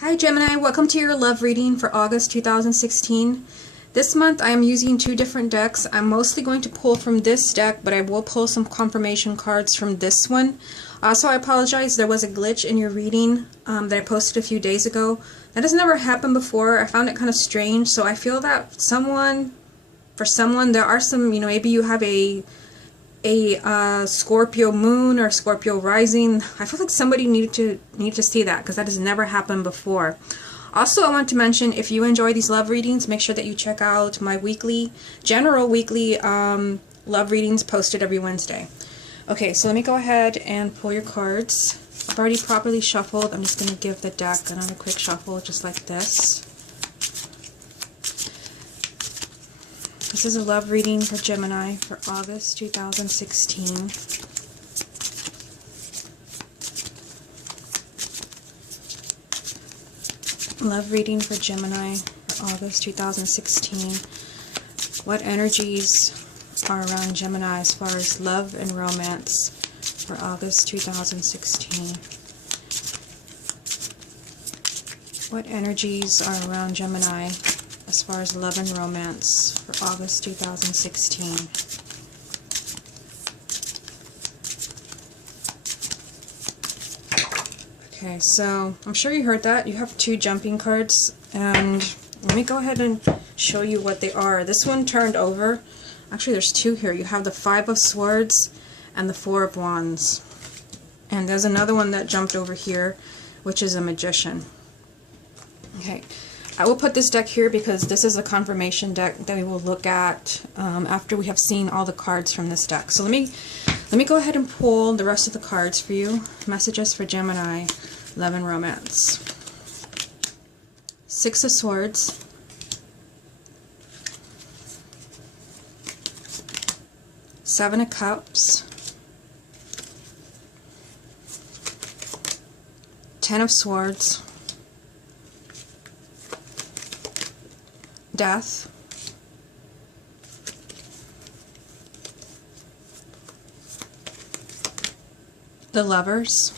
Hi Gemini, welcome to your love reading for August 2016. This month I am using two different decks. I'm mostly going to pull from this deck, but I will pull some confirmation cards from this one. Also, I apologize, there was a glitch in your reading that I posted a few days ago. That has never happened before. I found it kind of strange, so I feel that for someone, there are some, maybe you have a Scorpio moon or Scorpio rising. I feel like somebody need to see that because that has never happened before. Also, I want to mention, if you enjoy these love readings, make sure that you check out my general weekly love readings posted every Wednesday. Okay, so let me go ahead and pull your cards. I've already properly shuffled. I'm just going to give the deck another quick shuffle just like this. This is a love reading for Gemini for August 2016. Love reading for Gemini for August 2016. What energies are around Gemini as far as love and romance for August 2016? What energies are around Gemini as far as love and romance for August 2016? Okay, so I'm sure you heard that. You have two jumping cards, and let me go ahead and show you what they are. This one turned over. Actually, there's two here. You have the Five of Swords and the Four of Wands. And there's another one that jumped over here, which is a Magician. Okay. I will put this deck here because this is a confirmation deck that we will look at after we have seen all the cards from this deck. So let me go ahead and pull the rest of the cards for you. Messages for Gemini, love and romance. Six of Swords. Seven of Cups. Ten of Swords. Death. The Lovers.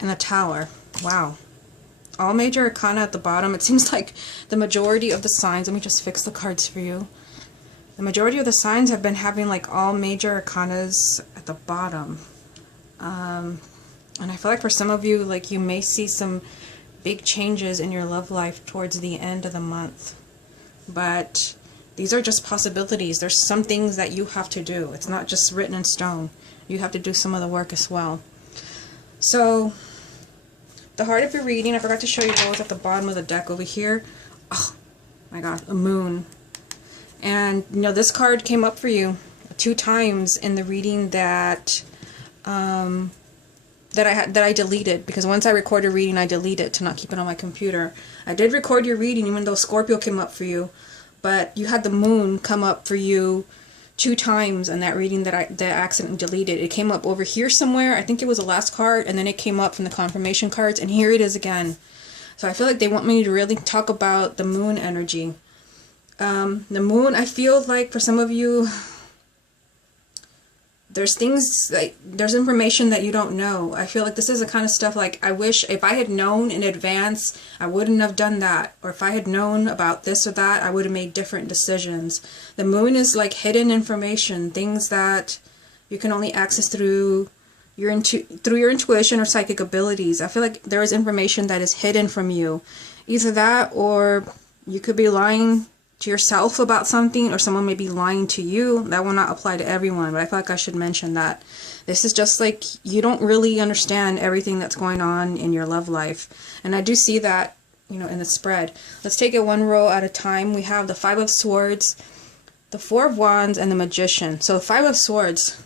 And the Tower. Wow. All major arcana at the bottom. It seems like the majority of the signs, let me just fix the cards for you. The majority of the signs have been having like all major arcanas at the bottom. And I feel like for some of you, like you may see some big changes in your love life towards the end of the month. But these are just possibilities. There's some things that you have to do. It's not just written in stone. You have to do some of the work as well. So, the heart of your reading, I forgot to show you what was at the bottom of the deck over here. Oh my god, a moon. And this card came up for you 2 times in the reading that I deleted, because once I record a reading I delete it to not keep it on my computer. I did record your reading even though Scorpio came up for you, but you had the moon come up for you 2 times in that reading that I accidentally deleted. It came up over here somewhere. I think it was the last card, and then it came up from the confirmation cards, and here it is again. So I feel like they want me to really talk about the moon energy. The moon, I feel like for some of you, there's things, like, there's information that you don't know. I feel like this is the kind of stuff like, I wish if I had known in advance, I wouldn't have done that. Or if I had known about this or that, I would have made different decisions. The moon is like hidden information, things that you can only access through your intuition or psychic abilities. I feel like there is information that is hidden from you. Either that, or you could be lying to yourself about something, or someone may be lying to you. That will not apply to everyone, but I feel like I should mention that. This is just like, you don't really understand everything that's going on in your love life. And I do see that, in the spread. Let's take it one row at a time. We have the Five of Swords, the Four of Wands, and the Magician. So the Five of Swords,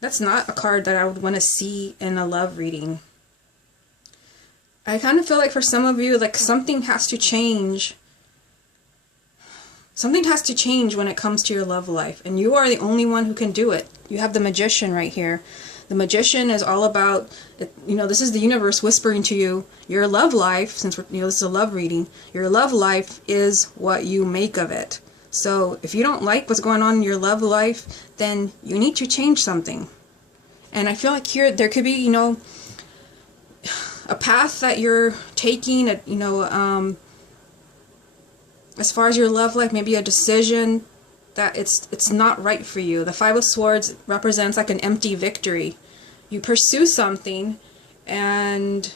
that's not a card that I would want to see in a love reading. I kind of feel like for some of you, like something has to change. Something has to change when it comes to your love life, and you are the only one who can do it. You have the Magician right here. The Magician is all about, this is the universe whispering to you, your love life, since this is a love reading, your love life is what you make of it. So if you don't like what's going on in your love life, then you need to change something. And I feel like here there could be, a path that you're taking, as far as your love life, maybe a decision that it's not right for you. The Five of Swords represents like an empty victory. You pursue something and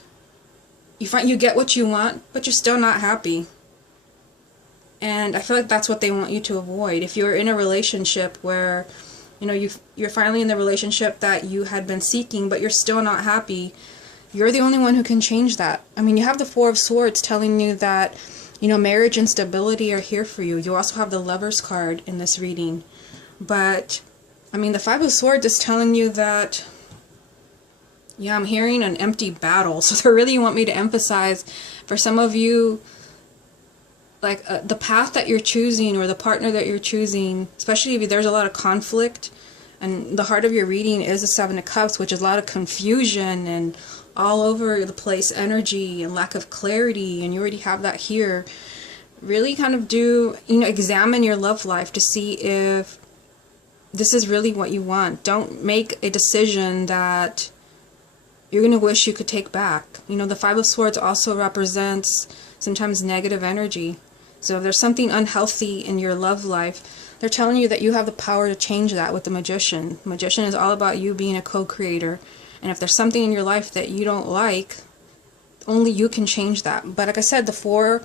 you find you get what you want, but you're still not happy. And I feel like that's what they want you to avoid. If you're in a relationship where, you're finally in the relationship that you had been seeking, but you're still not happy, you're the only one who can change that. I mean, you have the Four of Swords telling you that, marriage and stability are here for you. You also have the Lover's card in this reading. But, I mean, the Five of Swords is telling you that, yeah, I'm hearing an empty battle. So they really want me to emphasize, for some of you, like the path that you're choosing or the partner that you're choosing, especially if there's a lot of conflict, and the heart of your reading is the Seven of Cups, which is a lot of confusion and all over the place energy and lack of clarity, and you already have that here. Really kind of examine your love life to see if this is really what you want. Don't make a decision that you're going to wish you could take back. The Five of Swords also represents sometimes negative energy. So if there's something unhealthy in your love life, they're telling you that you have the power to change that with the Magician. The Magician is all about you being a co-creator. And if there's something in your life that you don't like, only you can change that. But like I said, the Four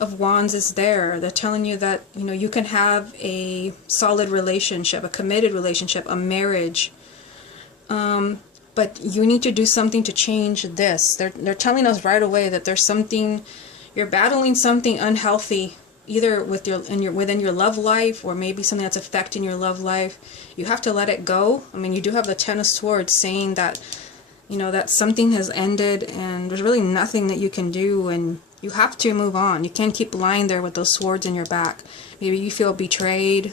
of Wands is there. They're telling you that, you can have a solid relationship, a committed relationship, a marriage. But you need to do something to change this. They're telling us right away that there's something, you're battling something unhealthy, either within your love life, or maybe something that's affecting your love life. You have to let it go. I mean, you do have the Ten of Swords saying that, that something has ended and there's really nothing that you can do, and you have to move on. You can't keep lying there with those swords in your back. Maybe you feel betrayed.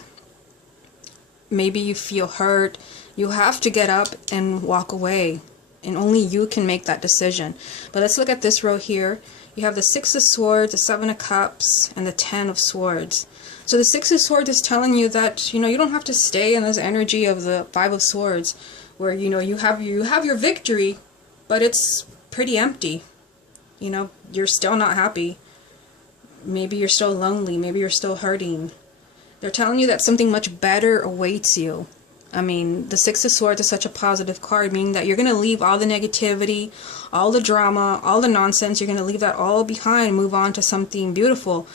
Maybe you feel hurt. You have to get up and walk away, and only you can make that decision. But let's look at this row here. You have the Six of Swords, the Seven of Cups, and the Ten of Swords. So the Six of Swords is telling you that, you don't have to stay in this energy of the Five of Swords, where, you have your victory, but it's pretty empty. You're still not happy. Maybe you're still lonely. Maybe you're still hurting. They're telling you that something much better awaits you. I mean, the Six of Swords is such a positive card, meaning that you're going to leave all the negativity, all the drama, all the nonsense. You're going to leave that all behind and move on to something beautiful.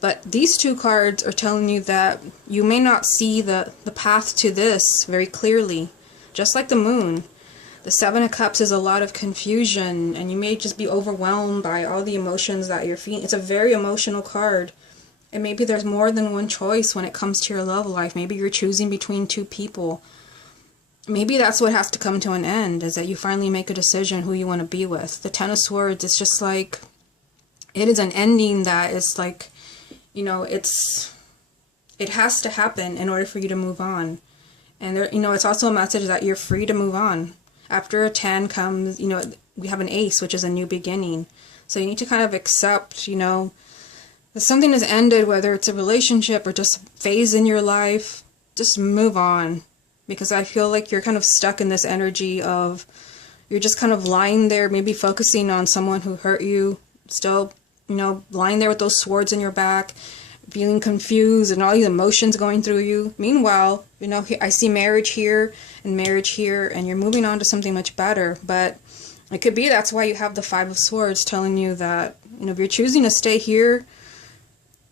But these two cards are telling you that you may not see the path to this very clearly. Just like the Moon. The Seven of Cups is a lot of confusion, and you may just be overwhelmed by all the emotions that you're feeling. It's a very emotional card. And maybe there's more than one choice when it comes to your love life. Maybe you're choosing between two people. Maybe that's what has to come to an end, is that you finally make a decision who you want to be with. The Ten of Swords is just like, it is an ending that is like, it has to happen in order for you to move on. And there, it's also a message that you're free to move on. After a 10 comes, we have an Ace, which is a new beginning. So you need to kind of accept, if something has ended, whether it's a relationship or just a phase in your life, just move on. Because I feel like you're kind of stuck in this energy of, you're just kind of lying there, maybe focusing on someone who hurt you, still, lying there with those swords in your back, feeling confused and all these emotions going through you. Meanwhile, I see marriage here, and you're moving on to something much better. But it could be that's why you have the Five of Swords telling you that, if you're choosing to stay here,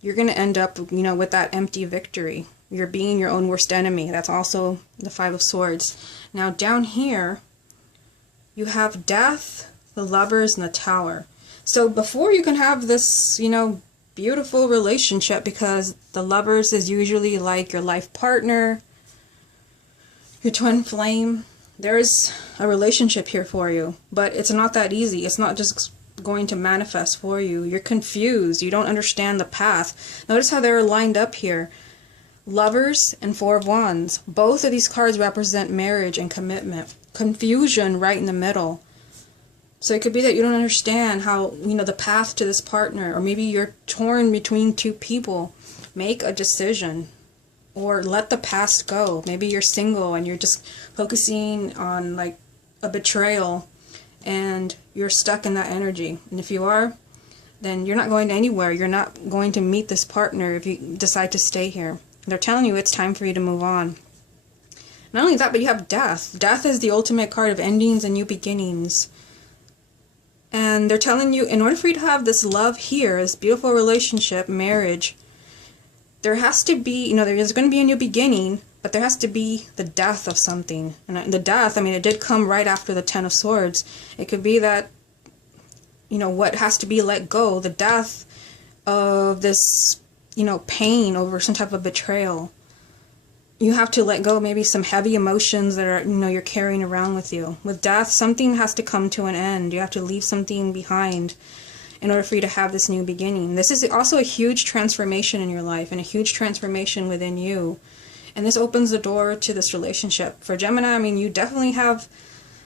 you're going to end up, with that empty victory. You're being your own worst enemy. That's also the Five of Swords. Now down here, you have Death, the Lovers, and the Tower. So before you can have this, beautiful relationship, because the Lovers is usually like your life partner, your twin flame. There's a relationship here for you, but it's not that easy. It's not just going to manifest for you. You're confused. You don't understand the path. Notice how they're lined up here. Lovers and Four of Wands. Both of these cards represent marriage and commitment. Confusion right in the middle. So it could be that you don't understand how, the path to this partner, or maybe you're torn between two people. Make a decision, or let the past go. Maybe you're single and you're just focusing on, like, a betrayal and you're stuck in that energy. And if you are, then you're not going anywhere. You're not going to meet this partner if you decide to stay here. They're telling you it's time for you to move on. Not only that, but you have death. Death is the ultimate card of endings and new beginnings. And they're telling you, in order for you to have this love here, this beautiful relationship, marriage, there has to be, there's going to be a new beginning, but there has to be the death of something. And the death, it did come right after the Ten of Swords. It could be that, what has to be let go, the death of this, pain over some type of betrayal. You have to let go maybe some heavy emotions that are, you're carrying around with you. With death, something has to come to an end. You have to leave something behind in order for you to have this new beginning. This is also a huge transformation in your life and a huge transformation within you. And this opens the door to this relationship. For Gemini, you definitely have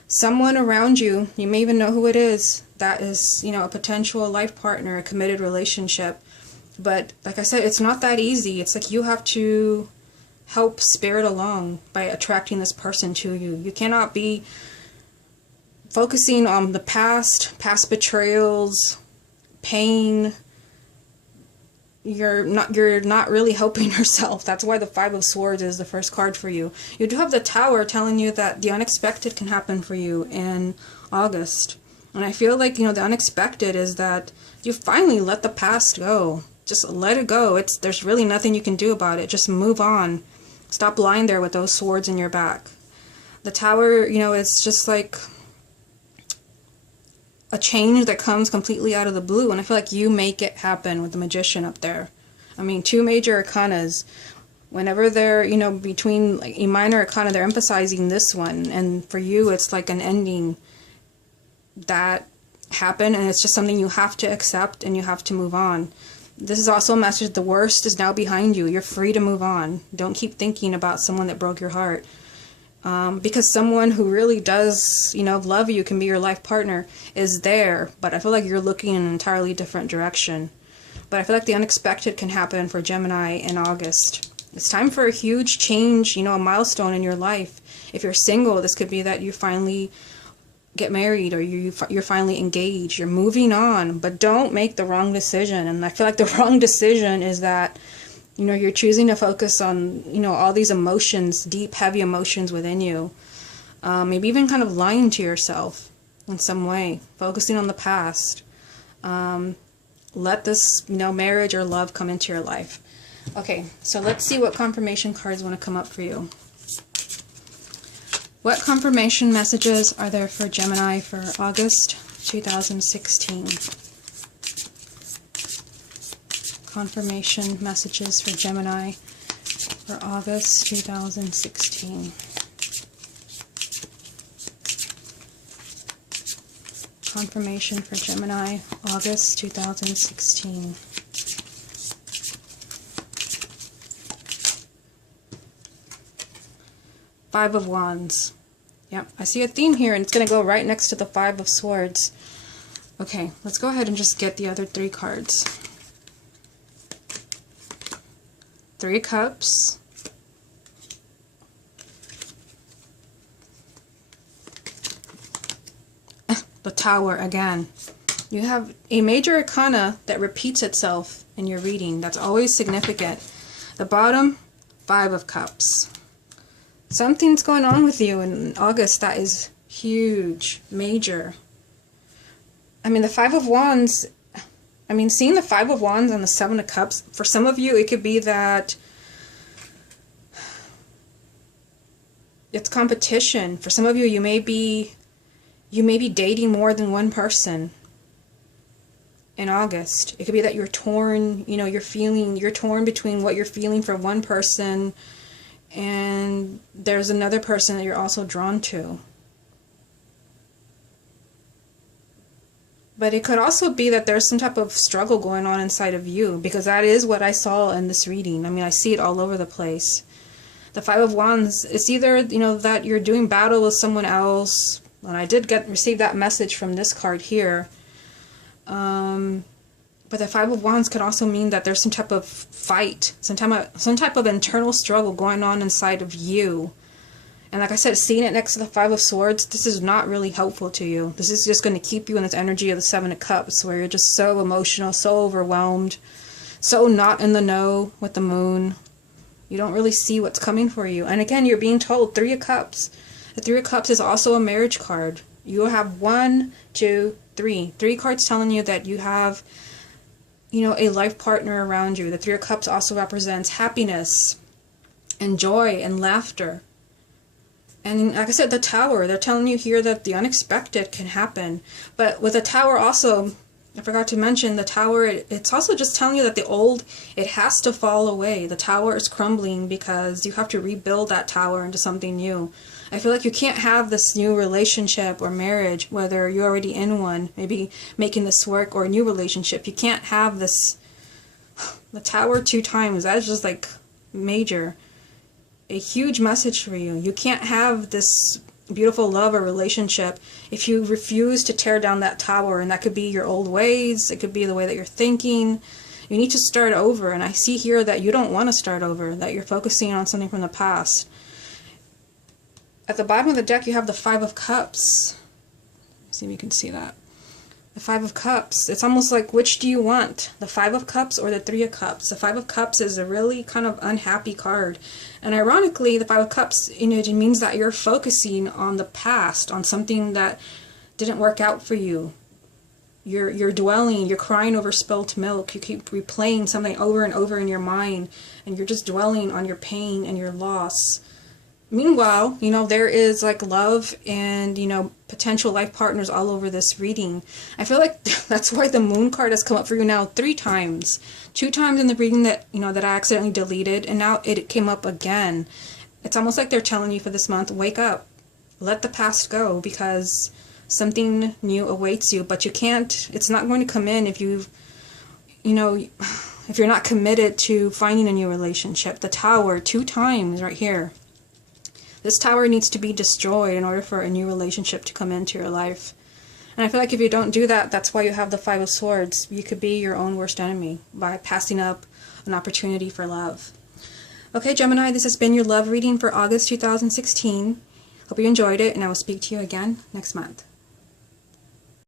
someone around you, you may even know who it is, that is, a potential life partner, a committed relationship. But like I said, it's not that easy. It's like you have to help spirit along by attracting this person to you. You cannot be focusing on the past betrayals, pain. You're not really helping yourself. That's why the Five of Swords is the first card for you. You do have the Tower telling you that the unexpected can happen for you in August. And I feel like, the unexpected is that you finally let the past go. Just let it go. There's really nothing you can do about it. Just move on. Stop lying there with those swords in your back. The Tower, it's just like a change that comes completely out of the blue, and I feel like you make it happen with the Magician up there. Two major arcanas. Whenever they're, between like a minor arcana, they're emphasizing this one, and for you, it's like an ending that happened, and it's just something you have to accept, and you have to move on. This is also a message: the worst is now behind you. You're free to move on. Don't keep thinking about someone that broke your heart. Because someone who really does, love you, can be your life partner, is there. But I feel like you're looking in an entirely different direction. But I feel like the unexpected can happen for Gemini in August. It's time for a huge change, a milestone in your life. If you're single, this could be that you finally get married, or you're finally engaged. You're moving on, but don't make the wrong decision. And I feel like the wrong decision is that you're choosing to focus on, all these emotions, deep, heavy emotions within you. Maybe even kind of lying to yourself in some way, focusing on the past. Let this, marriage or love come into your life. Okay, so let's see what confirmation cards want to come up for you. What confirmation messages are there for Gemini for August 2016? Confirmation messages for Gemini for August 2016. Confirmation for Gemini, August 2016. Five of Wands. Yep, I see a theme here, and it's going to go right next to the Five of Swords. Okay, let's go ahead and just get the other three cards. Three Cups. The Tower again. You have a major arcana that repeats itself in your reading. That's always significant. The bottom, Five of Cups. Something's going on with you in August that is huge, major. The Five of Wands, seeing the Five of Wands and the Seven of Cups, for some of you, it could be that it's competition. For some of you, you may be dating more than one person in August. It could be that you're torn, you're torn between what you're feeling for one person and there's another person that you're also drawn to. But it could also be that there's some type of struggle going on inside of you, because that is what I saw in this reading. I see it all over the place. The Five of Wands, it's either, that you're doing battle with someone else, and I did receive that message from this card here. But the Five of Wands could also mean that there's some type of fight, some type of internal struggle going on inside of you. And like I said, seeing it next to the Five of Swords, this is not really helpful to you. This is just going to keep you in this energy of the Seven of Cups, where you're just so emotional, so overwhelmed, so not in the know with the moon. You don't really see what's coming for you. And again, you're being told Three of Cups. The Three of Cups is also a marriage card. You have 1, 2, 3. 3 cards telling you that you have, you know, a life partner around you. The Three of Cups also represents happiness and joy and laughter. And like I said, the Tower, they're telling you here that the unexpected can happen. But with the Tower also, I forgot to mention, the Tower, it's also just telling you that the old, it has to fall away. The Tower is crumbling because you have to rebuild that tower into something new. I feel like you can't have this new relationship or marriage, whether you're already in one, maybe making this work, or a new relationship. You can't have this, the Tower 2 times. That is just like major. A huge message for you. You can't have this beautiful love or relationship if you refuse to tear down that tower. And that could be your old ways. It could be the way that you're thinking. You need to start over. And I see here that you don't want to start over, that you're focusing on something from the past. At the bottom of the deck, you have the Five of Cups. Let's see if you can see that. The Five of Cups. It's almost like, which do you want? The Five of Cups or the Three of Cups? The Five of Cups is a really kind of unhappy card. And ironically, the Five of Cups, you know, it means that you're focusing on the past, on something that didn't work out for you. You're dwelling, you're crying over spilt milk. You keep replaying something over and over in your mind, and you're just dwelling on your pain and your loss. Meanwhile, you know, there is like love and, you know, potential life partners all over this reading. I feel like that's why the Moon card has come up for you now 3 times. 2 times in the reading that, you know, that I accidentally deleted, and now it came up again. It's almost like they're telling you for this month, wake up. Let the past go, because something new awaits you. But you can't, it's not going to come in if you know, if you're not committed to finding a new relationship. The Tower 2 times right here. This tower needs to be destroyed in order for a new relationship to come into your life. And I feel like if you don't do that, that's why you have the Five of Swords. You could be your own worst enemy by passing up an opportunity for love. Okay, Gemini, this has been your love reading for August 2016. Hope you enjoyed it, and I will speak to you again next month.